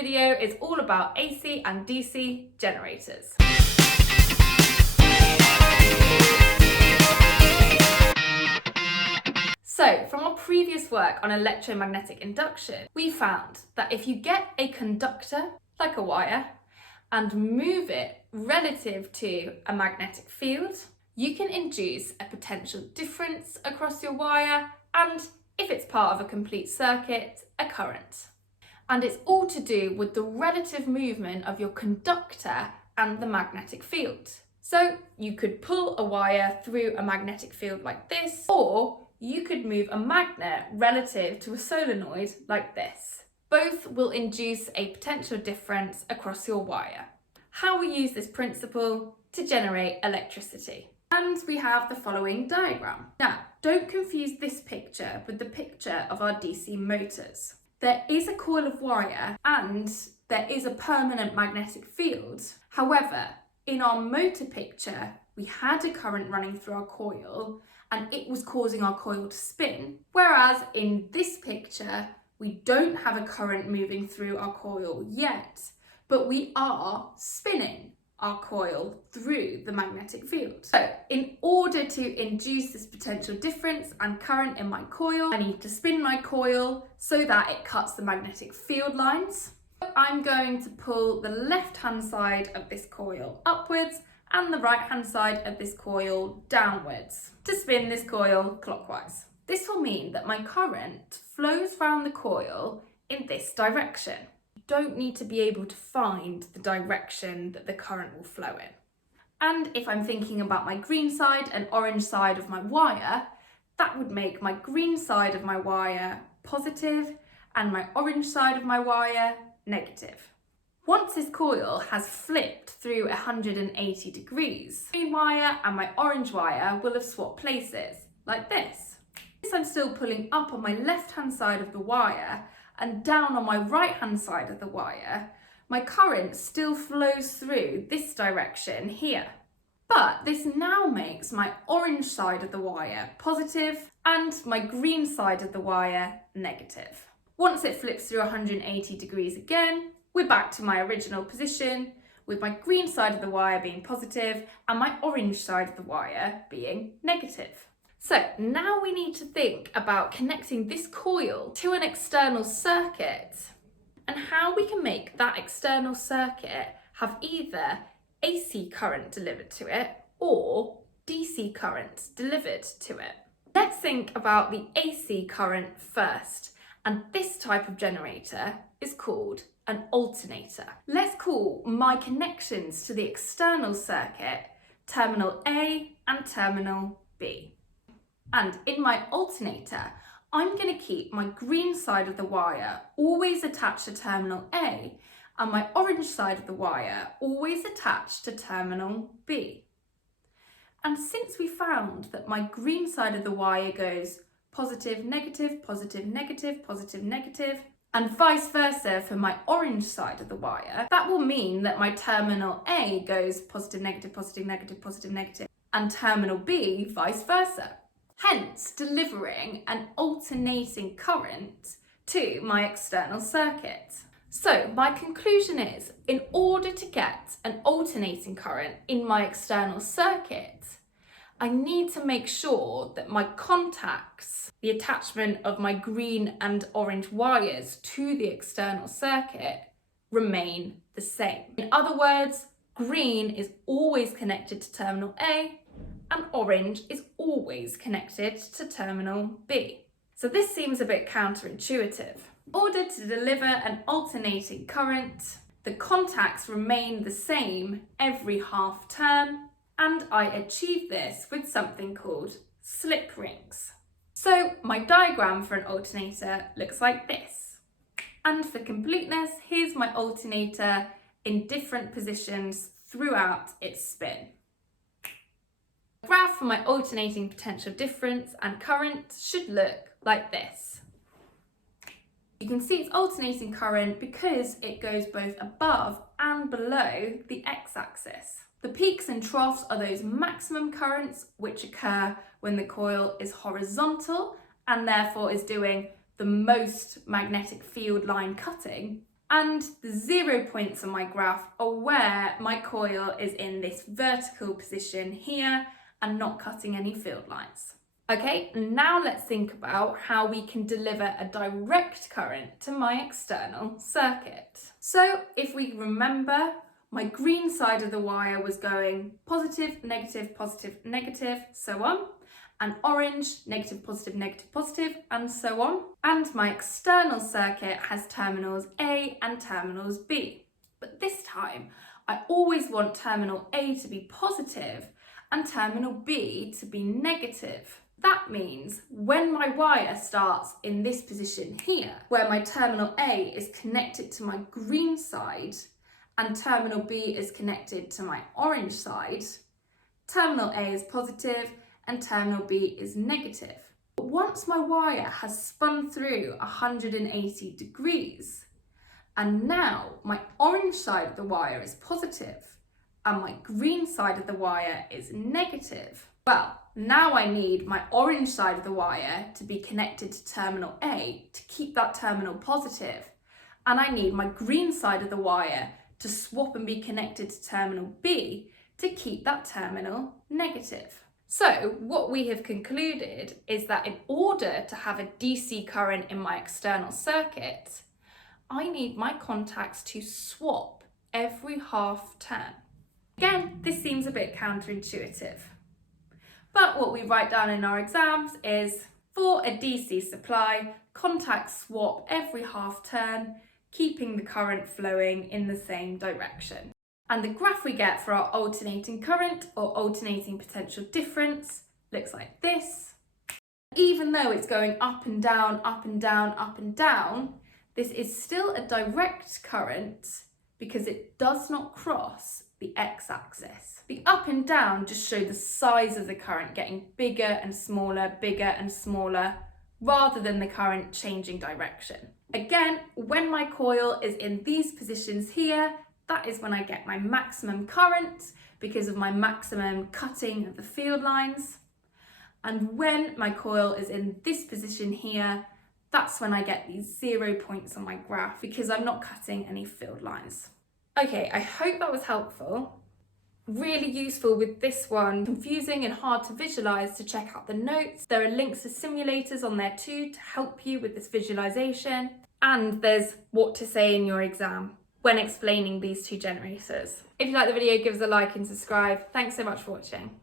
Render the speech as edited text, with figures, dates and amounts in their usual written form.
video is all about AC and DC generators. So, from our previous work on electromagnetic induction, we found that if you get a conductor, like a wire, and move it relative to a magnetic field, you can induce a potential difference across your wire and, if it's part of a complete circuit, a current. And it's all to do with the relative movement of your conductor and the magnetic field. So you could pull a wire through a magnetic field like this, or you could move a magnet relative to a solenoid like this. Both will induce a potential difference across your wire. How we use this principle to generate electricity. And we have the following diagram. Now, don't confuse this picture with the picture of our DC motors. There is a coil of wire and there is a permanent magnetic field. However, in our motor picture, we had a current running through our coil and it was causing our coil to spin. Whereas in this picture, we don't have a current moving through our coil yet, but we are spinning our coil through the magnetic field. So in order to induce this potential difference and current in my coil, I need to spin my coil so that it cuts the magnetic field lines. I'm going to pull the left-hand side of this coil upwards and the right-hand side of this coil downwards to spin this coil clockwise. This will mean that my current flows around the coil in this direction. Don't need to be able to find the direction that the current will flow in. And if I'm thinking about my green side and orange side of my wire, that would make my green side of my wire positive and my orange side of my wire negative. Once this coil has flipped through 180 degrees, my green wire and my orange wire will have swapped places, like this. Since I'm still pulling up on my left-hand side of the wire and down on my right-hand side of the wire, my current still flows through this direction here. But this now makes my orange side of the wire positive and my green side of the wire negative. Once it flips through 180 degrees again, we're back to my original position, with my green side of the wire being positive and my orange side of the wire being negative. So now we need to think about connecting this coil to an external circuit and how we can make that external circuit have either AC current delivered to it or DC current delivered to it. Let's think about the AC current first, and this type of generator is called an alternator. Let's call my connections to the external circuit terminal A and terminal B. And in my alternator, I'm going to keep my green side of the wire always attached to terminal A and my orange side of the wire always attached to terminal B. And since we found that my green side of the wire goes positive, negative, positive, negative, positive, negative, and vice versa for my orange side of the wire, that will mean that my terminal A goes positive, negative, positive, negative, positive, negative, and terminal B vice versa. Hence delivering an alternating current to my external circuit. So my conclusion is, in order to get an alternating current in my external circuit, I need to make sure that my contacts, the attachment of my green and orange wires to the external circuit, remain the same. In other words, green is always connected to terminal A and orange is always connected to terminal B. So this seems a bit counterintuitive. In order to deliver an alternating current, the contacts remain the same every half turn, and I achieve this with something called slip rings. So my diagram for an alternator looks like this. And for completeness, here's my alternator in different positions throughout its spin. The graph for my alternating potential difference and current should look like this. You can see it's alternating current because it goes both above and below the x-axis. The peaks and troughs are those maximum currents which occur when the coil is horizontal and therefore is doing the most magnetic field line cutting. And the 0 points on my graph are where my coil is in this vertical position here and not cutting any field lines. Okay, now let's think about how we can deliver a direct current to my external circuit. So if we remember, my green side of the wire was going positive, negative, so on, and orange, negative, positive, and so on. And my external circuit has terminals A and terminals B. But this time, I always want terminal A to be positive and terminal B to be negative. That means when my wire starts in this position here, where my terminal A is connected to my green side and terminal B is connected to my orange side, terminal A is positive and terminal B is negative. But once my wire has spun through 180 degrees, and now my orange side of the wire is positive and my green side of the wire is negative, well, now I need my orange side of the wire to be connected to terminal A to keep that terminal positive, and I need my green side of the wire to swap and be connected to terminal B to keep that terminal negative. So what we have concluded is that in order to have a DC current in my external circuit, I need my contacts to swap every half turn. Again, this seems a bit counterintuitive, but what we write down in our exams is for a DC supply, contacts swap every half turn, keeping the current flowing in the same direction. And the graph we get for our alternating current or alternating potential difference looks like this. Even though it's going up and down, up and down, up and down, this is still a direct current because it does not cross the x-axis. The up and down just show the size of the current getting bigger and smaller, rather than the current changing direction. Again, when my coil is in these positions here, that is when I get my maximum current because of my maximum cutting of the field lines. And when my coil is in this position here, that's when I get these 0 points on my graph because I'm not cutting any field lines. Okay, I hope that was helpful. Really useful with this one. Confusing and hard to visualize, to check out the notes. There are links to simulators on there too to help you with this visualization. And there's what to say in your exam when explaining these two generators. If you like the video, give us a like and subscribe. Thanks so much for watching.